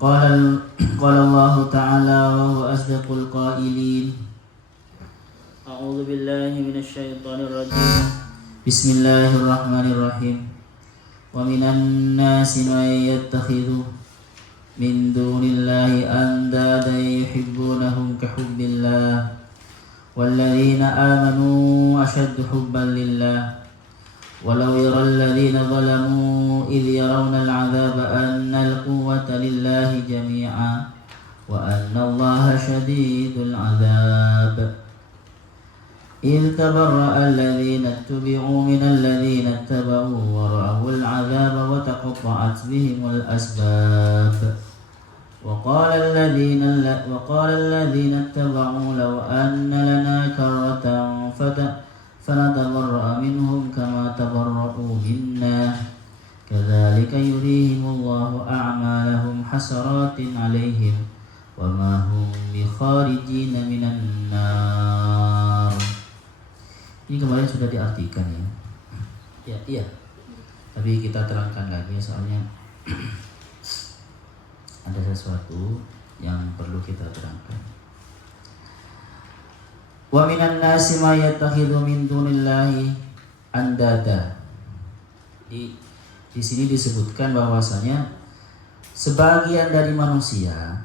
قال قال الله تعالى وهو أصدق القائلين أعوذ بالله من الشيطان الرجيم بسم الله الرحمن الرحيم ومن الناس من يتخذ من دون الله أندادا يحبونهم كحب الله والذين آمنوا أشد حبا لله ولو يرى الذين ظلموا إذ يرون العذاب أن القوة لله جميعا وأن الله شديد العذاب إذ تبرأ الذين اتبعوا من الذين اتبعوا ورأوا العذاب وتقطعت بهم الأسباب وقال الذين اتبعوا لو أن لنا كرة فنتبرأ منهم كما تبرأوا منا كذلك يريهم الله أعمالهم حسرات عليهم وما هم بخارجين من النار. Ini kemarin sudah diartikan ya. Iya. Tapi kita terangkan lagi soalnya ada sesuatu yang perlu kita terangkan. Wa minan nasi ma yattakhidhu min dunillahi andada. Di sini disebutkan bahwasanya sebagian dari manusia,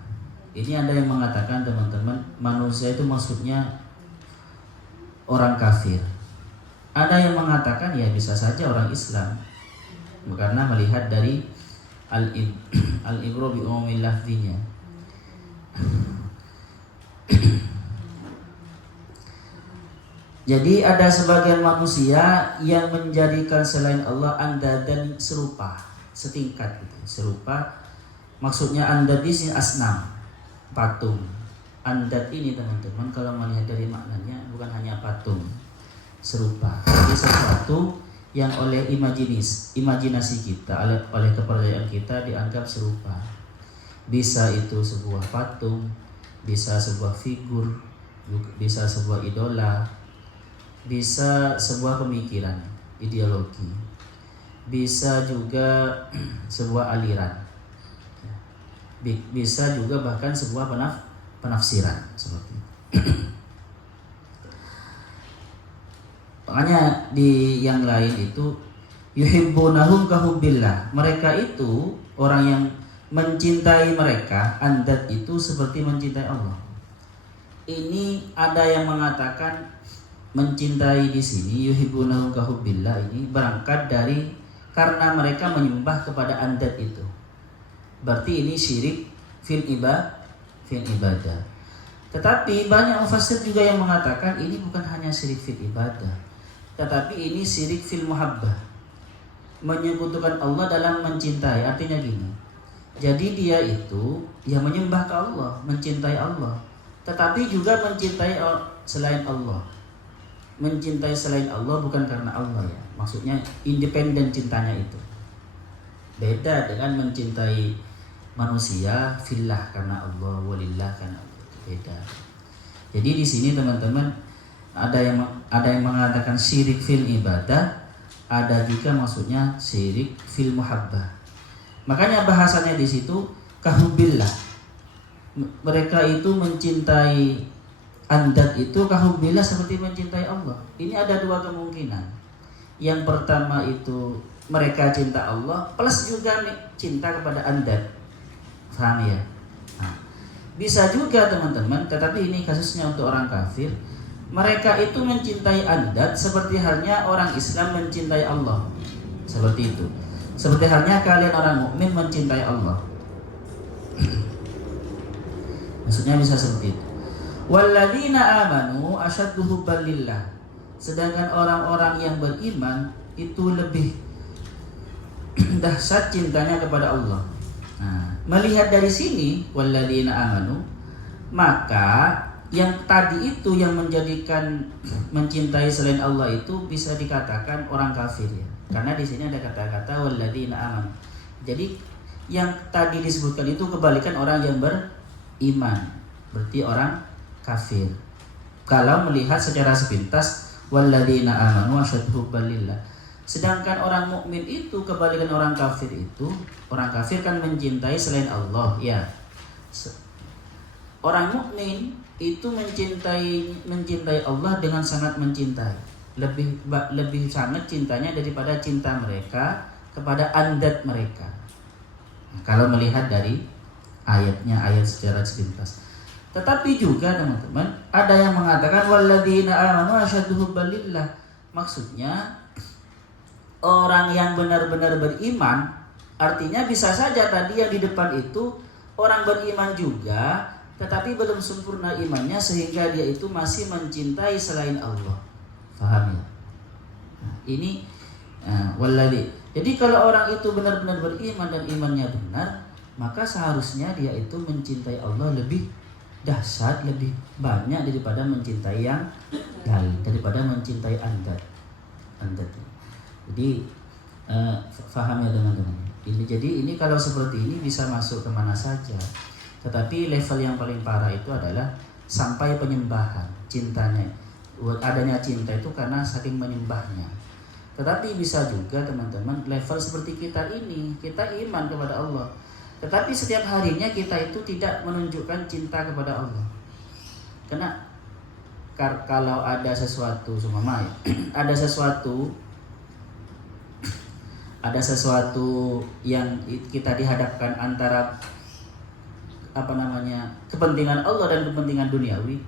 ini ada yang mengatakan teman-teman, manusia itu maksudnya orang kafir. Ada yang mengatakan ya bisa saja orang Islam, karena melihat dari al-ibro bi umumil lafzinya. Jadi ada sebagian manusia yang menjadikan selain Allah andad dan serupa, setingkat gitu. Serupa maksudnya andad di sini asnam, patung. Andad ini teman-teman kalau melihat dari maknanya bukan hanya patung, serupa. Jadi sesuatu yang oleh imajinasi kita, oleh kepercayaan kita dianggap serupa. Bisa itu sebuah patung, bisa sebuah figur, bisa sebuah idola, bisa sebuah pemikiran, ideologi, bisa juga sebuah aliran, bisa juga bahkan sebuah penafsiran seperti itu. Makanya di yang lain itu yuhibbunahum kahubbillah. Mereka itu orang yang mencintai mereka, andad itu seperti mencintai Allah. Ini ada yang mengatakan mencintai di sini yuhibbunahum kahubbillah ini berangkat dari karena mereka menyembah kepada andad itu. Berarti ini syirik fil ibadah. Tetapi banyak mufassir juga yang mengatakan ini bukan hanya syirik fil ibadah, tetapi ini syirik fil muhabbah. Menyekutukan Allah dalam mencintai. Artinya gini. Jadi dia itu ya menyembah ke Allah, mencintai Allah, tetapi juga mencintai selain Allah. Mencintai selain Allah bukan karena Allah ya. Maksudnya independen cintanya itu. Beda dengan mencintai manusia fillah karena Allah, walillah karena Allah. Itu beda. Jadi di sini teman-teman ada yang mengatakan syirik fil ibadah, ada juga maksudnya syirik fil muhabbah. Makanya bahasanya di situ kahubbillah. Mereka itu mencintai andad itu kahubbillah seperti mencintai Allah. Ini ada dua kemungkinan. Yang pertama itu mereka cinta Allah plus juga cinta kepada andad. Paham ya? Nah, bisa juga teman-teman, tetapi ini kasusnya untuk orang kafir. Mereka itu mencintai andad seperti halnya orang Islam mencintai Allah. Seperti itu. Seperti halnya kalian orang mukmin mencintai Allah. Maksudnya bisa seperti itu. Walladzina amanu asyaddu hubban lillah. Sedangkan orang-orang yang beriman itu lebih dahsyat cintanya kepada Allah. Nah, melihat dari sini walladzina amanu, maka yang tadi itu yang menjadikan mencintai selain Allah itu bisa dikatakan orang kafir ya. Karena di sini ada kata-kata walladzina amanu. Jadi yang tadi disebutkan itu kebalikan orang yang beriman. Berarti orang kafir. Kalau melihat secara sepintas walladzina amanu asyaddu hubban lillah. Sedangkan orang mukmin itu kebalikan orang kafir itu, orang kafir kan mencintai selain Allah, ya. Orang mukmin itu mencintai Allah dengan sangat mencintai. Lebih sangat cintanya daripada cinta mereka kepada andat mereka. Nah, kalau melihat dari ayat secara sepintas. Tetapi juga teman-teman, ada yang mengatakan walladzina amanu asyaddu hubban lillah. Maksudnya orang yang benar-benar beriman, artinya bisa saja tadi yang di depan itu orang beriman juga, tetapi belum sempurna imannya sehingga dia itu masih mencintai selain Allah. Faham ya? Nah, ini walladzi. Jadi kalau orang itu benar-benar beriman dan imannya benar, maka seharusnya dia itu mencintai Allah lebih dahsyat, lebih banyak daripada mencintai yang lain, daripada mencintai andat. Jadi faham ya teman-teman. Jadi ini kalau seperti ini bisa masuk kemana saja. Tetapi level yang paling parah itu adalah sampai penyembahan, cintanya. Adanya cinta itu karena saking menyembahnya. Tetapi bisa juga teman-teman level seperti kita ini, kita iman kepada Allah, tetapi setiap harinya kita itu tidak menunjukkan cinta kepada Allah. Karena kalau ada sesuatu ada sesuatu yang kita dihadapkan antara kepentingan Allah dan kepentingan duniawi,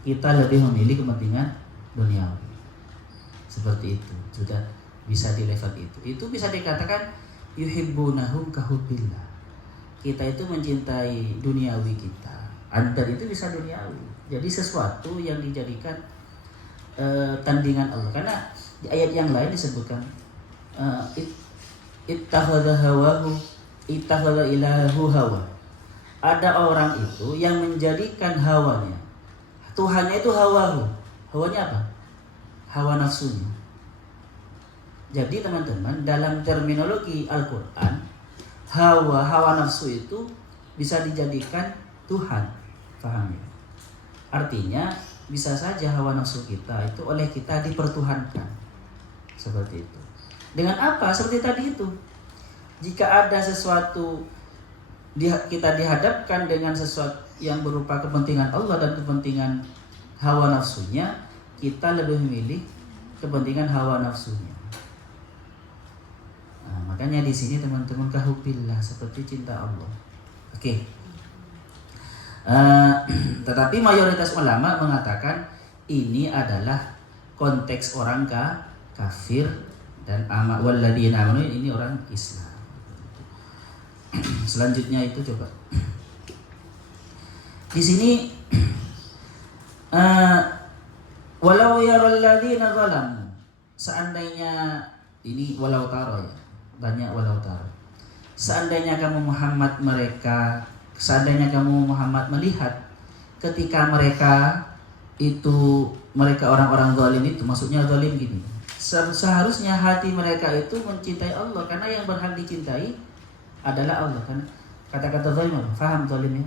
kita lebih memilih kepentingan duniawi. Seperti itu, sudah bisa di level itu. Itu bisa dikatakan yuhibbunahum kahubbillah. Kita itu mencintai duniawi kita. Andat itu bisa duniawi. Jadi sesuatu yang dijadikan tandingan Allah. Karena di ayat yang lain disebutkan ittakhadha hawahu ittakhadha ilahu hawa. Ada orang itu yang menjadikan hawanya, Tuhannya itu hawahu. Hawanya apa? Hawa nafsunya. Jadi teman-teman, dalam terminologi Al-Quran, hawa nafsu itu bisa dijadikan Tuhan. Paham ya? Artinya bisa saja hawa nafsu kita itu oleh kita dipertuhankan. Seperti itu. Dengan apa? Seperti tadi itu. Jika ada sesuatu kita dihadapkan dengan sesuatu yang berupa kepentingan Allah dan kepentingan hawa nafsunya, kita lebih memilih kepentingan hawa nafsunya. Nah, makanya di sini teman-teman kahubbillah, seperti cinta Allah. Oke. Tetapi mayoritas ulama mengatakan ini adalah konteks orang kafir dan walladzina amanu ini orang Islam. Selanjutnya itu coba. Di sini walau yaral ladzina zalamu, seandainya ini walau taro ya, banyak walau taro. Seandainya kamu Muhammad melihat ketika mereka orang-orang zalim itu, maksudnya zalim gini. Seharusnya hati mereka itu mencintai Allah, karena yang berhak dicintai adalah Allah. Kan kata-kata zalim apa? Faham zalim ya?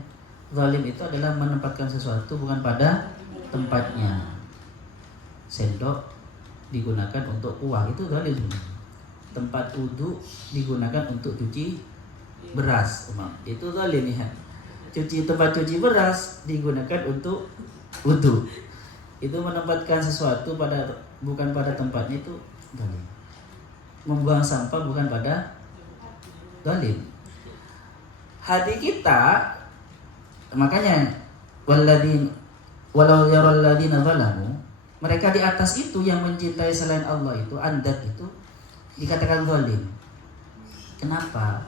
Zalim itu adalah menempatkan sesuatu bukan pada tempatnya. Sendok digunakan untuk uang, itu zalim. Tempat wudu digunakan untuk cuci beras, itu zalim ya. Tempat cuci beras digunakan untuk wudu, itu menempatkan sesuatu bukan pada tempatnya, itu zalim. Membuang sampah bukan pada zalim. Hati kita, makanya walau yaral ladzina zalamu, mereka di atas itu yang mencintai selain Allah itu, andat itu dikatakan zalim. Kenapa?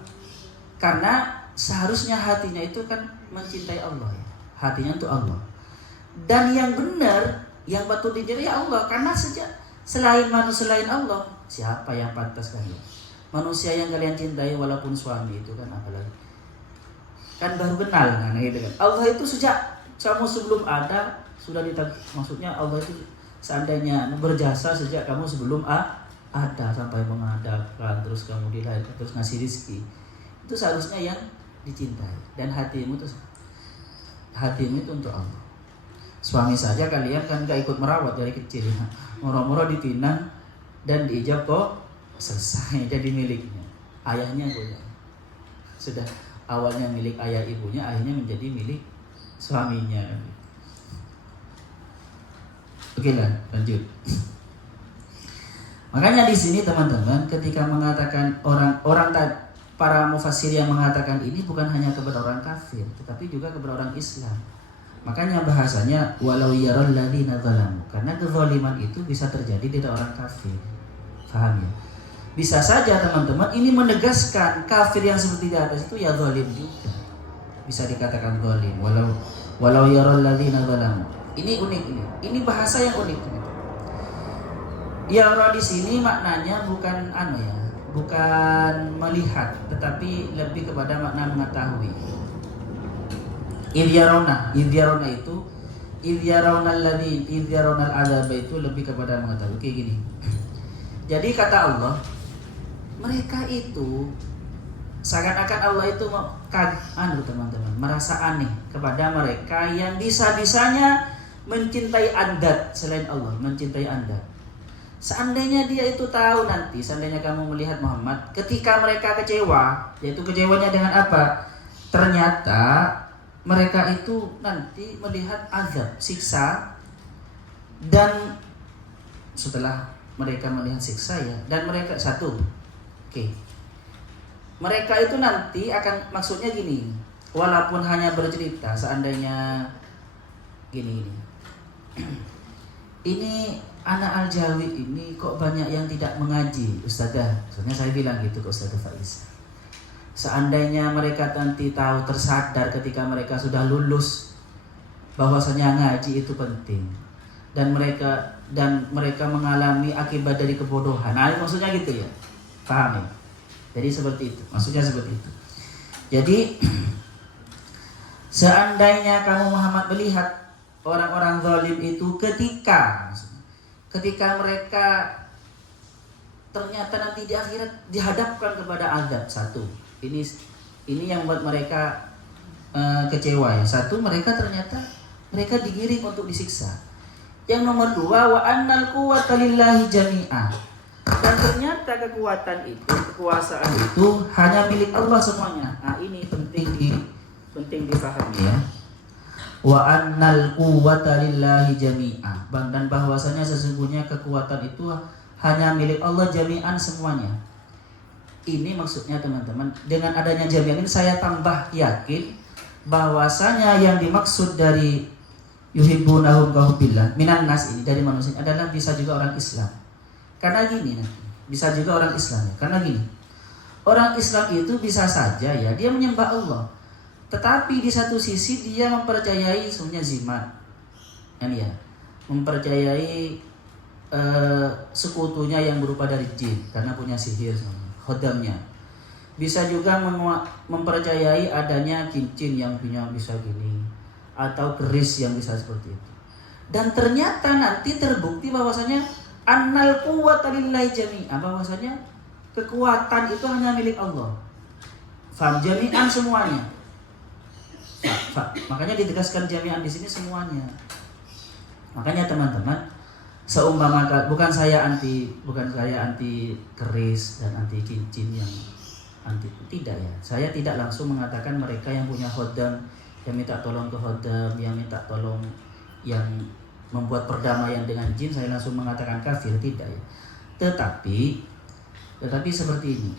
Karena seharusnya hatinya itu kan mencintai Allah ya. Hatinya untuk Allah. Dan yang benar, yang patut dicintai Allah, karena selain Allah, siapa yang pantas kan ya? Manusia yang kalian cintai walaupun suami itu kan apalagi. Kan baru kenal kan gitu kan. Allah itu sejak kamu sebelum ada sudah maksudnya Allah itu seandainya berjasa sejak kamu sebelum ada, sampai mengadakan, terus kamu dilahirkan, terus ngasih rezeki. Itu seharusnya yang dicintai. Dan hatimu itu untuk Allah. Suami saja kalian kan gak ikut merawat dari kecil ya. Moro-moro dipinang dan diijab kok selesai jadi miliknya. Ayahnya punya. Sudah awalnya milik ayah ibunya, akhirnya menjadi milik suaminya. Oke lah, lanjut. Makanya di sini teman-teman, ketika mengatakan para mufassir yang mengatakan ini bukan hanya kepada orang kafir, tetapi juga kepada orang Islam. Makanya bahasanya walau yaral ladzina zalamu, karena kezaliman itu bisa terjadi di orang kafir. Paham ya? Bisa saja teman-teman ini menegaskan kafir yang seperti di atas itu ya zalim juga. Bisa dikatakan zalim walau yaral ladzina zalamu. Ini unik ini. Ini bahasa yang unik. Yara di sini maknanya bukan bukan melihat, tetapi lebih kepada makna mengetahui. Idyarawna itu idyarawna al-azab itu lebih kepada mengetahui. Kayak gini. Jadi kata Allah, mereka itu seakan-akan Allah itu teman-teman, merasa aneh kepada mereka yang bisa-bisanya mencintai andat selain Allah, mencintai andat. Seandainya dia itu tahu nanti, seandainya kamu melihat Muhammad, ketika mereka kecewa, yaitu kecewanya dengan apa? Ternyata mereka itu nanti melihat azab, siksa, dan setelah mereka melihat siksa ya, dan mereka mereka itu nanti akan, maksudnya gini, walaupun hanya bercerita, seandainya gini. Ini anak Al-Jawi ini kok banyak yang tidak mengaji, Ustazah. Soalnya saya bilang gitu ke Ustazah Faiz. Seandainya mereka nanti tahu, tersadar ketika mereka sudah lulus bahwasanya ngaji itu penting, dan mereka mengalami akibat dari kebodohan. Nah, maksudnya gitu ya. Paham ya? Jadi seperti itu. Maksudnya seperti itu. Jadi seandainya kamu Muhammad melihat orang-orang zalim itu ketika mereka ternyata nanti di akhirat dihadapkan kepada azab. Satu, ini yang buat mereka kecewa ya. Satu, mereka ternyata digiring untuk disiksa. Yang nomor dua, wa annal quwwata lillahi jami'a. Dan ternyata kekuasaan itu hanya milik Allah semuanya. Nah, ini penting dipahami ya. Wa annal quwwata lillahi jami'a. Dan bahwasanya sesungguhnya kekuatan itu hanya milik Allah jami'an semuanya. Ini maksudnya teman-teman, dengan adanya jami'an ini saya tambah yakin bahwasanya yang dimaksud dari yuhibbunahum kahubbillah minan nas ini dari manusia adalah bisa juga orang Islam. Karena gini, bisa juga orang Islam ya. Karena gini, orang Islam itu bisa saja ya dia menyembah Allah, tetapi di satu sisi dia mempercayai semuanya zimat, ya, mempercayai sekutunya yang berupa dari jin karena punya sihir, khodamnya. Bisa juga mempercayai adanya cincin yang punya bisa gini, atau keris yang bisa seperti itu. Dan ternyata nanti terbukti bahwasanya annal quwwata lillahi jami'a, bahwasanya kekuatan itu hanya milik Allah. Faham? Jami'an semuanya. Makanya ditegaskan jami'an di sini semuanya. Makanya teman-teman, seumpama bukan saya anti keris dan anti cincin yang anti, tidak ya. Saya tidak langsung mengatakan mereka yang punya khodam, yang minta tolong ke khodam, yang minta tolong yang membuat perdamaian dengan jin, saya langsung mengatakan kafir, tidak ya. Tetapi seperti ini.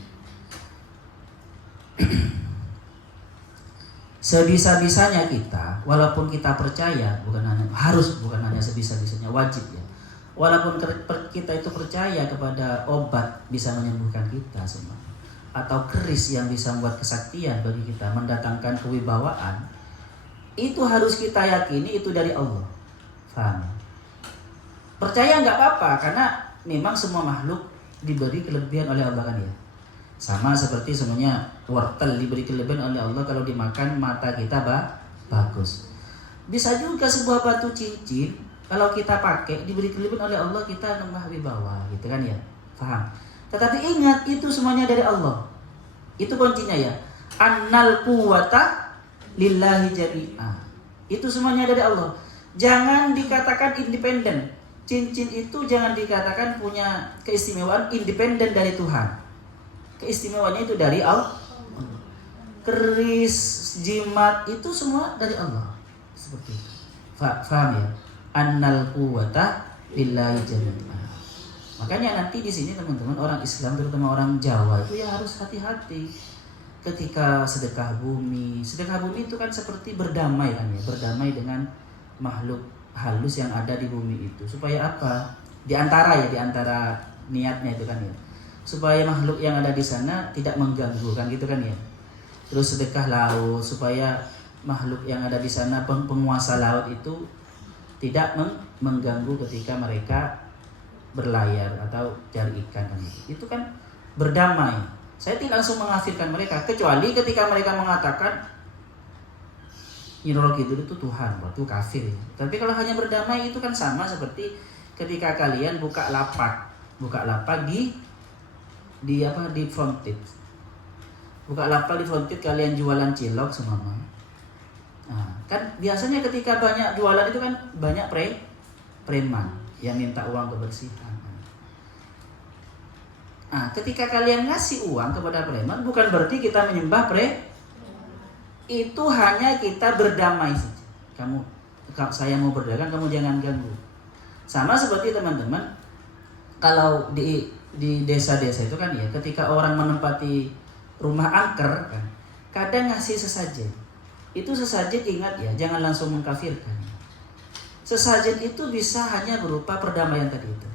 Sebisa-bisanya kita, walaupun kita percaya, bukan hanya sebisa-bisanya, wajib ya. Walaupun kita itu percaya kepada obat bisa menyembuhkan kita semua, atau keris yang bisa membuat kesaktian bagi kita, mendatangkan kewibawaan, itu harus kita yakini itu dari Allah. Faham? Percaya nggak apa-apa, karena memang semua makhluk diberi kelebihan oleh Allah kan ya. Sama seperti semuanya wortel diberi kelebihan oleh Allah, kalau dimakan mata kita bagus. Bisa juga sebuah batu cincin kalau kita pakai diberi kelebihan oleh Allah, kita nambah wibawa gitu kan ya. Paham? Tetapi ingat itu semuanya dari Allah. Itu kuncinya ya. Annal quwwata lillahi jami'a. Itu semuanya dari Allah. Jangan dikatakan independen. Cincin itu jangan dikatakan punya keistimewaan independen dari Tuhan. Keistimewaannya itu dari Allah. Keris, jimat itu semua dari Allah. Seperti itu. Faham ya? Annal quwwata lillahi jami'an. Makanya nanti di sini teman-teman orang Islam terutama orang Jawa itu ya harus hati-hati ketika sedekah bumi. Sedekah bumi itu kan seperti berdamai kan ya, berdamai dengan makhluk halus yang ada di bumi itu. Supaya apa? Di antara niatnya itu kan ya. Supaya makhluk yang ada di sana tidak mengganggu kan gitu kan ya. Terus sedekah laut supaya makhluk yang ada di sana penguasa laut itu tidak mengganggu ketika mereka berlayar atau cari ikan kan itu kan berdamai. Saya tidak langsung mengafirkan mereka kecuali ketika mereka mengatakan Nyi Roro Kidul itu Tuhan, itu kafir. Tapi kalau hanya berdamai itu kan sama seperti ketika kalian buka lapak di frontit. Buka lapak di frontit kalian jualan cilok semua. Nah, kan biasanya ketika banyak jualan itu kan banyak preman yang minta uang kebersihan. Nah, ketika kalian ngasih uang kepada preman bukan berarti kita menyembah itu hanya kita berdamai saja. Saya mau berdagang, kamu jangan ganggu. Sama seperti teman-teman, kalau di desa-desa itu kan ya, ketika orang menempati rumah angker kan, kadang ngasih sesajen. Itu sesajen ingat ya, jangan langsung mengkafirkan. Sesajen itu bisa hanya berupa perdamaian tadi itu.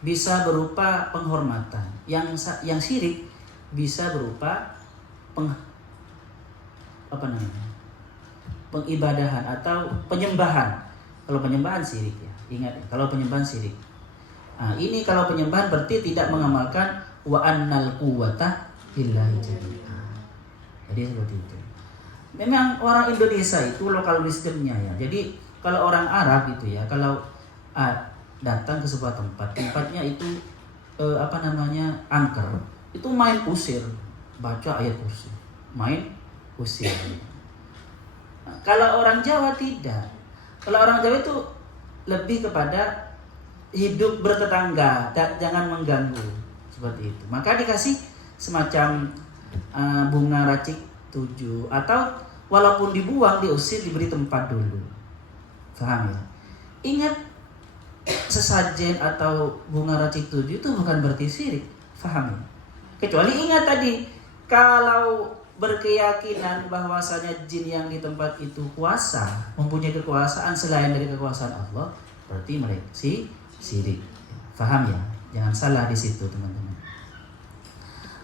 Bisa berupa penghormatan. Yang syirik bisa berupa pengibadahan atau penyembahan. Kalau penyembahan syirik ya, ingat ya, kalau penyembahan syirik. Nah, ini kalau penyembahan berarti tidak mengamalkan wa annal quwwata lillahi jami'an. Jadi seperti itu. Memang orang Indonesia itu lokal wisdomnya ya. Jadi kalau orang Arab gitu ya, kalau datang ke sebuah tempatnya itu angker, itu main usir, baca ayat kursi, main usir. Nah, kalau orang Jawa tidak. Kalau orang Jawa itu lebih kepada hidup bertetangga, jangan mengganggu seperti itu. Maka dikasih semacam bunga racik 7 atau walaupun dibuang diusir diberi tempat dulu. Paham ya? Ingat sesajen atau bunga racik 7 itu bukan berarti syirik. Paham ya? Kecuali ingat tadi kalau berkeyakinan bahwasanya jin yang di tempat itu kuasa, mempunyai kekuasaan selain dari kekuasaan Allah, berarti mereka syirik. Faham ya? Jangan salah di situ teman-teman.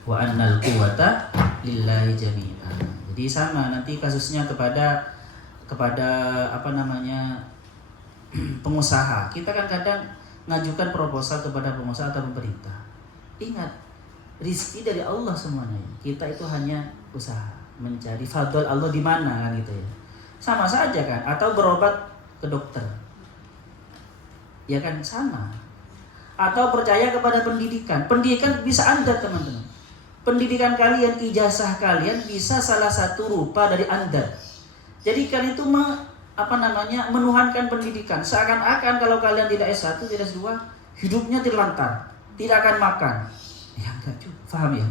Wa annal quwwata lillahi jami'an. Jadi sama nanti kasusnya kepada pengusaha. Kita kan kadang ngajukan proposal kepada pengusaha atau pemerintah. Ingat, rizki dari Allah semuanya. Kita itu hanya usaha mencari fadl Allah di mana kan gitu ya. Sama saja kan, atau berobat ke dokter. Ya kan sama. Atau percaya kepada pendidikan. Pendidikan bisa Anda teman-teman. Pendidikan kalian, ijazah kalian bisa salah satu rupa dari Anda. Jadi kan itu menuhankan pendidikan. Seakan-akan kalau kalian tidak S1, tidak S2, hidupnya terlantar, tidak akan makan. Ya enggak juga, paham ya?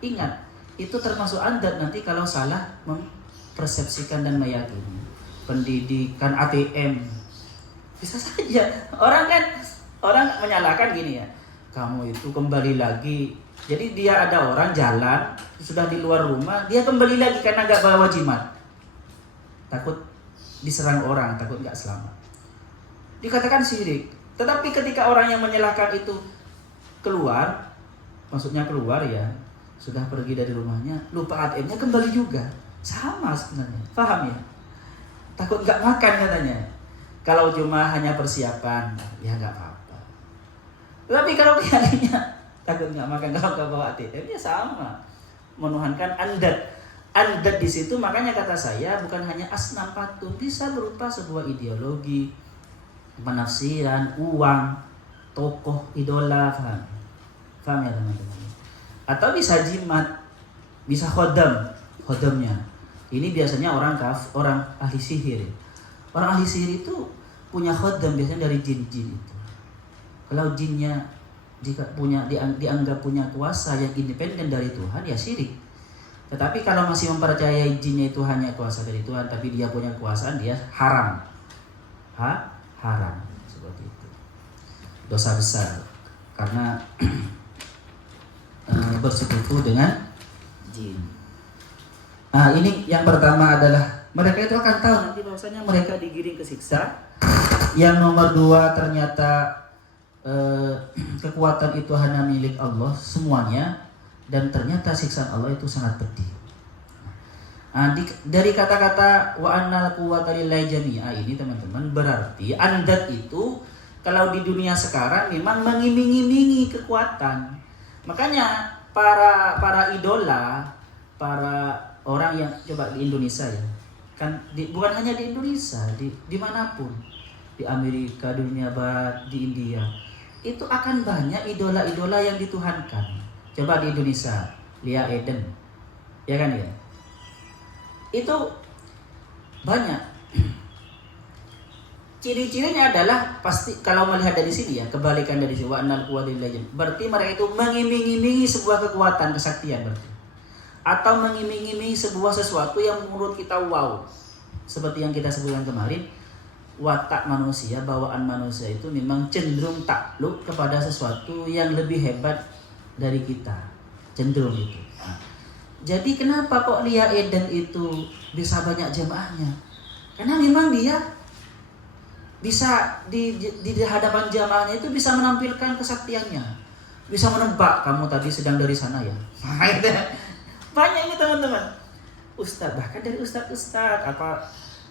Ingat, itu termasuk Anda nanti kalau salah mempersepsikan dan meyakini. Pendidikan ATM bisa saja. Orang menyalahkan gini ya. Kamu itu kembali lagi. Jadi dia ada orang jalan sudah di luar rumah, dia kembali lagi karena nggak bawa jimat. Takut diserang orang, takut nggak selamat. Dikatakan syirik. Tetapi ketika orang yang menyalahkan itu keluar, maksudnya keluar ya, sudah pergi dari rumahnya, lupa ATM-nya kembali juga. Sama sebenarnya. Paham ya? Takut nggak makan katanya. Kalau cuma hanya persiapan, ya nggak apa-apa. Tapi kalau kayaknya takut nggak makan kalau nggak bawa ATM, ya sama. Menuhankan Andat di situ, makanya kata saya bukan hanya asnam patung, bisa berupa sebuah ideologi, penafsiran, uang, tokoh, idola, paham ya teman-teman? Atau bisa jimat, bisa khodamnya. Ini biasanya orang ahli sihir. Orang ahli sihir itu punya khodam biasanya dari jin-jin itu. Kalau jinnya jika dianggap punya kuasa yang independen dari Tuhan, ya syirik. Tetapi kalau masih mempercayai jinnya itu hanya kuasa dari Tuhan, tapi dia punya kekuasaan, dia haram. Haram seperti itu. Dosa besar karena bersekutu dengan jin. Nah, ini yang pertama adalah mereka itu akan tahu nanti bahwasanya mereka digiring ke siksa. Yang nomor dua, ternyata kekuatan itu hanya milik Allah semuanya, dan ternyata siksaan Allah itu sangat pedih. Nah, dari kata-kata wa annal quwwata lillahi jami'a ini teman-teman, berarti andad itu kalau di dunia sekarang memang mengiming-imingi kekuatan. Makanya para idola, para orang yang coba di Indonesia ya, kan bukan hanya di Indonesia, di manapun, di Amerika, di dunia barat, di India, itu akan banyak idola-idola yang dituhankan. Coba di Indonesia, Lia Eden, ya kan ya? Itu banyak. Ciri-cirinya adalah pasti kalau melihat dari sini ya, kebalikan dari sini wa annal quwwata lillahi. Berarti mereka itu mengiming-imingi sebuah kekuatan, kesaktian berarti. Atau mengiming-imingi sebuah sesuatu yang menurut kita wow. Seperti yang kita sebutkan kemarin, watak manusia, bawaan manusia itu memang cenderung takluk kepada sesuatu yang lebih hebat dari kita, cenderung itu. Nah, jadi kenapa kok Lia Eden itu bisa banyak jamaahnya? Karena memang dia bisa di hadapan jamaahnya itu bisa menampilkan kesaktiannya, bisa menebak kamu tadi sedang dari sana ya. Banyak ini teman-teman, ustadz, bahkan dari ustadz apa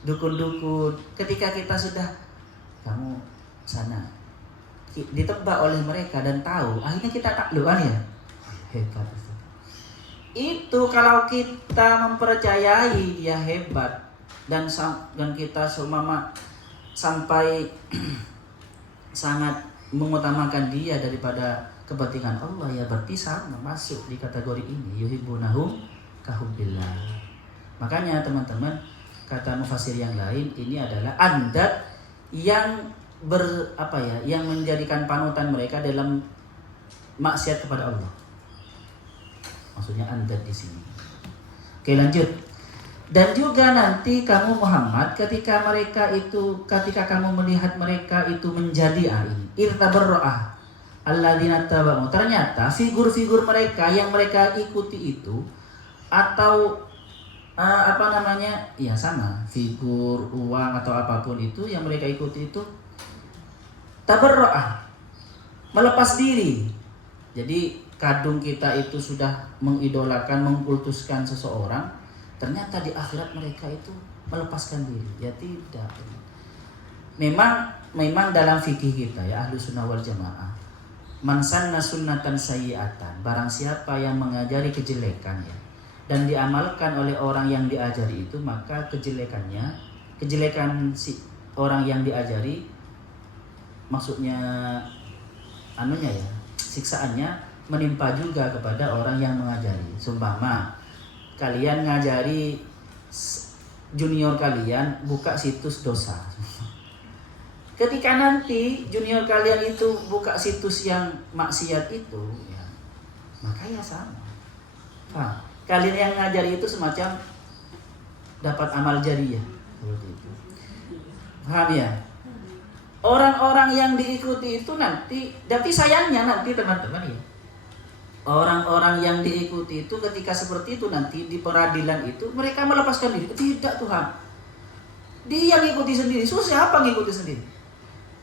dukun-dukun, ketika kita sudah kamu sana ditebak oleh mereka dan tahu, akhirnya kita taklukan ya. Hebat itu kalau kita mempercayai dia hebat dan kita sampai sangat mengutamakan dia daripada kepentingan Allah, ya berarti sama masuk di kategori ini, yuhibbunahum kahubbillah. Makanya teman-teman, kata mufassir yang lain, ini adalah andad yang yang menjadikan panutan mereka dalam maksiat kepada Allah. Maksudnya andad di sini. Oke, lanjut. Dan juga nanti kamu Muhammad, ketika kamu melihat mereka itu menjadi irtabarra'ah alladzina taba'u, ternyata figur-figur mereka yang mereka ikuti itu, atau ya sama, figur, uang atau apapun itu yang mereka ikuti itu tabarra'ah, melepas diri. Jadi kadung kita itu sudah mengidolakan, mengkultuskan seseorang, ternyata di akhirat mereka itu melepaskan diri. Ya tidak. Memang dalam fikih kita ya Ahlus Sunnah wal Jamaah, man sanna sunnatan sayyi'atan, barang siapa yang mengajari kejelekan ya dan diamalkan oleh orang yang diajari itu, maka kejelekan si orang yang diajari, maksudnya siksaannya menimpa juga kepada orang yang mengajari. Sumpama kalian ngajari junior kalian buka situs dosa, ketika nanti junior kalian itu buka situs yang maksiat itu ya, maka ya sama. Kalian yang ngajari itu semacam dapat amal jariyah seperti itu. Paham ya? Orang-orang yang diikuti itu nanti, tapi sayangnya nanti teman-teman ya, orang-orang yang diikuti itu ketika seperti itu nanti di peradilan itu mereka melepaskan diri. Tidak Tuhan, dia ngikuti sendiri. Siapa ngikuti sendiri?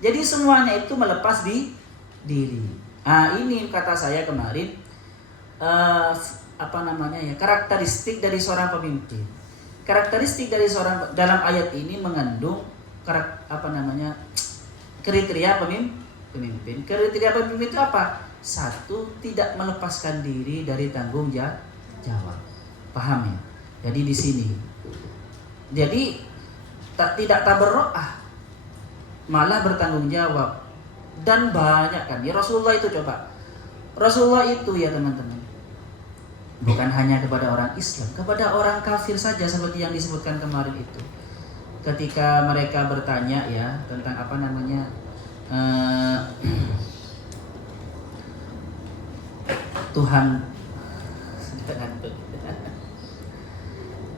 Jadi semuanya itu melepas diri. Ini kata saya kemarin, karakteristik dari seorang pemimpin. Karakteristik dari seorang dalam ayat ini mengandung kriteria pemimpin. Kriteria pemimpin itu apa? Satu, tidak melepaskan diri dari tanggung jawab. Paham ya? Jadi di sini. Jadi tidak tabarru'ah, malah bertanggung jawab. Dan banyak kan. Ya Rasulullah itu coba. Rasulullah itu ya teman-teman, bukan hanya kepada orang Islam, kepada orang kafir saja seperti yang disebutkan kemarin itu. ketika mereka bertanya ya tentang apa namanya Tuhan.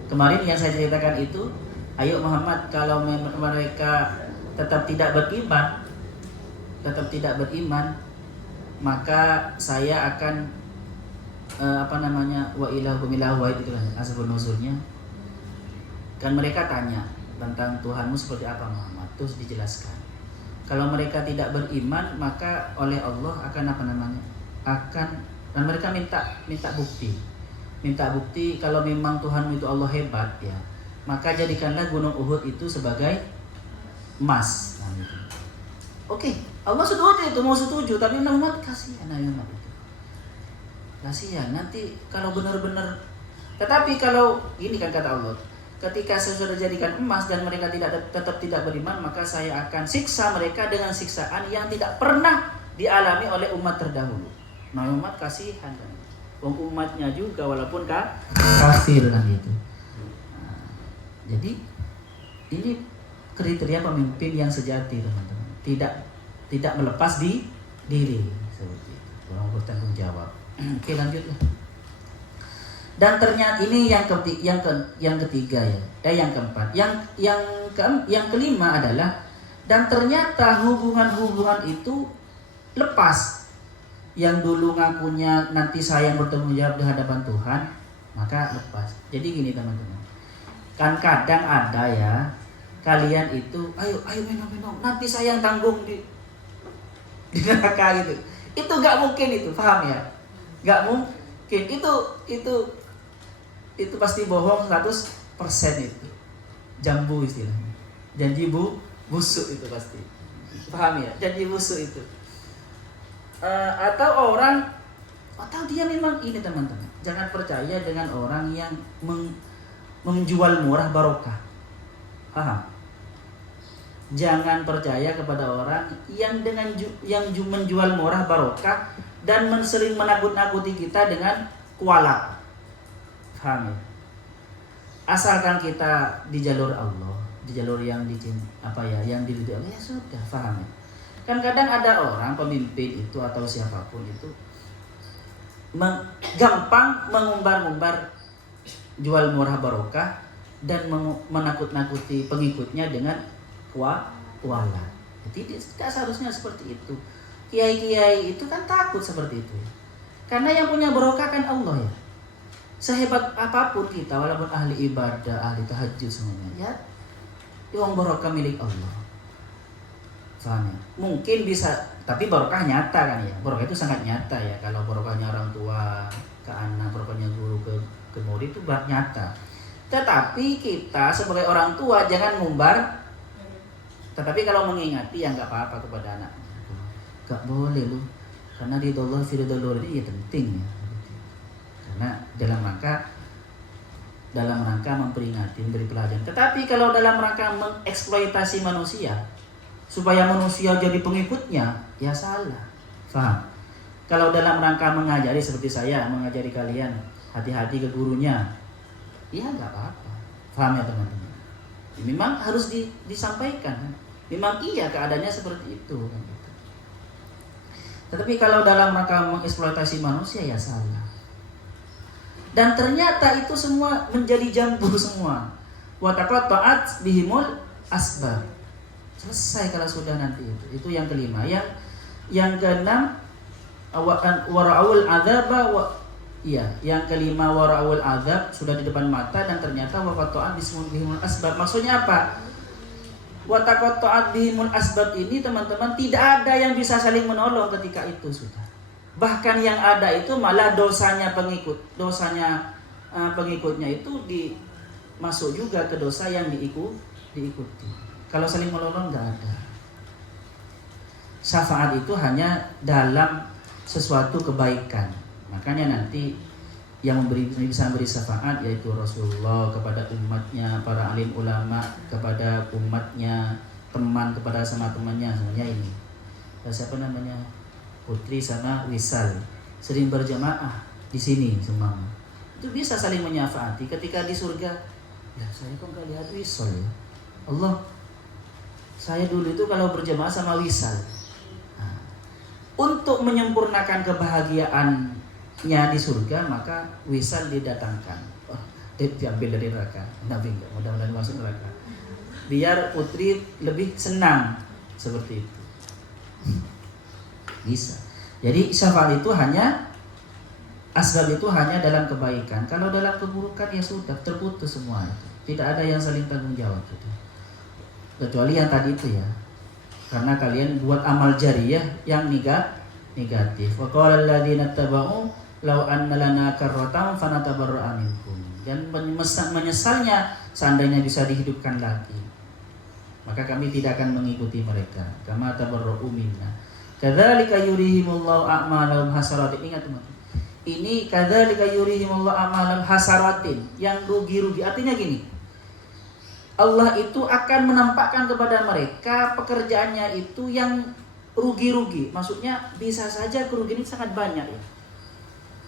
Kemarin yang saya ceritakan itu, ayo Muhammad, kalau mereka tetap tidak beriman, maka saya akan wa ilahukum ilahu wahid, itulah asbabun nuzulnya. Kan mereka tanya tentang Tuhanmu seperti apa Muhammad, terus dijelaskan. Kalau mereka tidak beriman, maka oleh Allah dan mereka minta bukti kalau memang Tuhanmu itu Allah hebat ya, maka jadikanlah gunung Uhud itu sebagai emas. Nah, gitu. Oke, Allah mau setuju, tapi Muhammad kasihan Muhammad itu. Kasihan nanti kalau benar-benar. Tetapi kalau ini kan kata Allah, ketika saya sudah jadikan emas dan mereka tetap tidak beriman, maka saya akan siksa mereka dengan siksaan yang tidak pernah dialami oleh umat terdahulu. Nah, umat kasihan kan. Umatnya juga walaupun kafir lah gitu. Nah, jadi ini kriteria pemimpin yang sejati teman-teman. Tidak melepas diri seperti itu. Orang bertanggung jawab. Oke, lanjutlah. Dan ternyata ini yang ketiga ya. Yang keempat. Yang kelima adalah dan ternyata hubungan itu lepas. Yang dulu ngakunya nanti saya yang bertanggung jawab di hadapan Tuhan, maka lepas. Jadi gini teman-teman, kan kadang ada ya, kalian itu ayo minum, nanti saya yang tanggung di neraka gitu. Itu gak mungkin itu, paham ya? Gak mungkin, itu pasti bohong 100% itu. Jambu istilahnya, janji busuk itu pasti, paham ya? Janji busuk itu. Atau dia memang ini teman-teman, jangan percaya dengan orang yang menjual murah barokah, paham? Jangan percaya kepada orang yang menjual murah barokah dan sering menakut-nakuti kita dengan kualat, paham ya? Asalkan kita di jalur Allah, di jalur yang yang diridhoi Allah, ya sudah, paham ya? Kan kadang ada orang pemimpin itu atau siapapun itu gampang mengumbar-umbar jual murah barokah dan menakut-nakuti pengikutnya dengan kualat. Jadi tidak seharusnya seperti itu. Kiai-kiai itu kan takut seperti itu. Karena yang punya barokah kan Allah ya. Sehebat apapun kita, walaupun ahli ibadah, ahli tahajud semuanya, ya yang barokah milik Allah. Paham ya? Mungkin bisa, tapi barokah nyata kan ya. Barokah itu sangat nyata ya. Kalau barokahnya orang tua ke anak, barokahnya guru ke murid itu nyata. Tetapi kita sebagai orang tua jangan ngumbar. Tetapi kalau mengingati ya nggak apa-apa kepada anak. Nggak boleh loh. Karena di Allah firidul ini ya penting ya. Karena dalam rangka memperingati, memberi pelajaran. Tetapi kalau dalam rangka mengeksploitasi manusia supaya manusia jadi pengikutnya, ya salah. Faham? Kalau dalam rangka mengajari seperti saya mengajari kalian, hati-hati ke gurunya, ya nggak apa-apa. Faham ya teman-teman? Memang harus disampaikan. Memang iya keadaannya seperti itu. Tetapi kalau dalam rangka mengeksploitasi manusia, ya salah. Dan ternyata itu semua menjadi jambu semua. Wa taqatta'at bihimul asbab. Selesai kalau sudah nanti itu yang kelima. Yang keenam wara'ul adzaba yang kelima wara'ul adzab sudah di depan mata dan ternyata waqata'at bihimul asbab. Maksudnya apa? Wa taqatta'at bihimul asbab ini teman-teman tidak ada yang bisa saling menolong ketika itu sudah. Bahkan yang ada itu malah dosanya pengikutnya itu masuk juga ke dosa yang diikuti. Kalau saling menolong nggak ada. Syafaat itu hanya dalam sesuatu kebaikan. Makanya nanti yang bisa memberi syafaat yaitu Rasulullah kepada umatnya, para alim ulama kepada umatnya, teman kepada sama temannya, semuanya ini. Siapa namanya? Putri sama Wisal sering berjamaah di sini semua. Itu bisa saling menyafaati ketika di surga. Ya saya kok nggak lihat Wisal ya. Allah, saya dulu itu kalau berjamaah sama wisal. Nah, untuk menyempurnakan kebahagiaannya di surga, maka wisal didatangkan. Oh, diambil dari neraka. Nabi enggak, mudah-mudahan masuk neraka. Biar putri lebih senang, seperti itu. Bisa. Jadi syafaat itu hanya, asbab itu hanya dalam kebaikan. Kalau dalam keburukan ya sudah, terputus semua itu. Tidak ada yang saling tanggung jawab gitu. Kecuali yang tadi itu ya, karena kalian buat amal jariyah yang negatif. Wa qala alladziina taba'u law anna lana karratan fanatabarra'a minkum. Dan menyesalnya seandainya bisa dihidupkan lagi, maka kami tidak akan mengikuti mereka. Kama tabarra'u minna. Kadzalika yurihimullahu a'malahum hasaratin. Ingat teman-teman. Ini kadzalika yurihimullahu a'malahum hasaratin, yang rugi-rugi. Artinya gini, Allah itu akan menampakkan kepada mereka pekerjaannya itu yang rugi-rugi. Maksudnya bisa saja kerugian ini sangat banyak ya.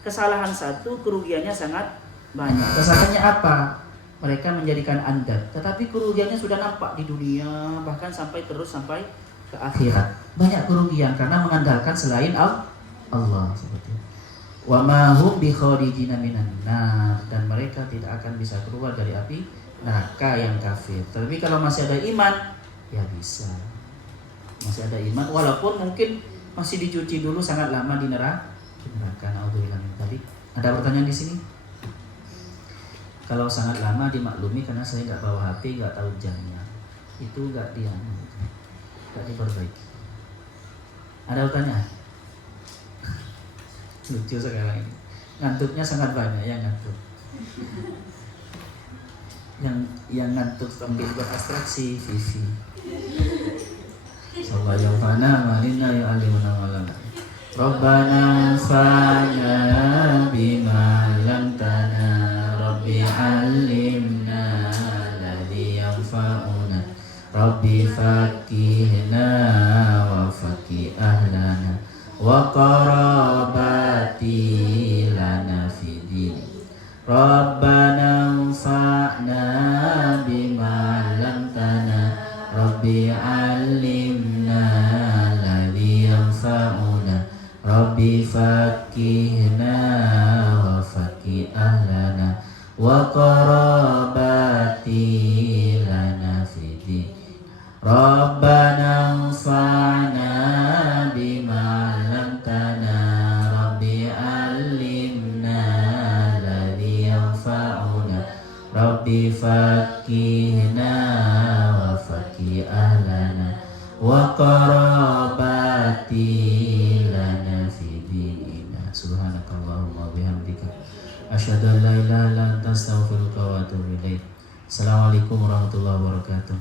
Kesalahan satu, kerugiannya sangat banyak. Kesalahannya apa? Mereka menjadikan andad, tetapi kerugiannya sudah nampak di dunia, bahkan sampai ke akhirat. Banyak kerugian karena mengandalkan selain Allah seperti itu. Wa ma hum bi kharijina minan nar, dan mereka tidak akan bisa keluar dari api neraka yang kafir. Tapi kalau masih ada iman, ya bisa. Masih ada iman, walaupun mungkin masih dicuci dulu sangat lama di neraka. Naudzubillah min dzalik. Ada pertanyaan di sini? Kalau sangat lama dimaklumi karena saya nggak bawa HP, nggak tahu jamnya. Itu nggak diperbaiki. Ada pertanyaan? Lucu sekarang ini. Ngantuknya sangat banyak yang ngantuk. Yang ngantuk sambil berabstraksi Vivi. Sobat yang fana malina ya alimuna malana. Rabbana fa'na bima lam tana Rabbi alimna alladhi yanfa'una Rabbi faqihna wa faqih ahlana wa qarabati lana fi dini Rabbana anfa'na bima lam tana Rabbi alimna alladhi yanfa'una Rabbi faqihna wa faqih ahlana wa qarabati lana fi din Rabbana anfa'na bima lam tana Rabbi alimna alladhi yanfa'una Rabbi faqihna wa faqih ahlana wa qarabati lana fi dinina. Subhanakallahumma bihamdika asyhadu an la ilaha illa anta astaghfiruka wa atubu ilaik. Assalamualaikum warahmatullahi wabarakatuh.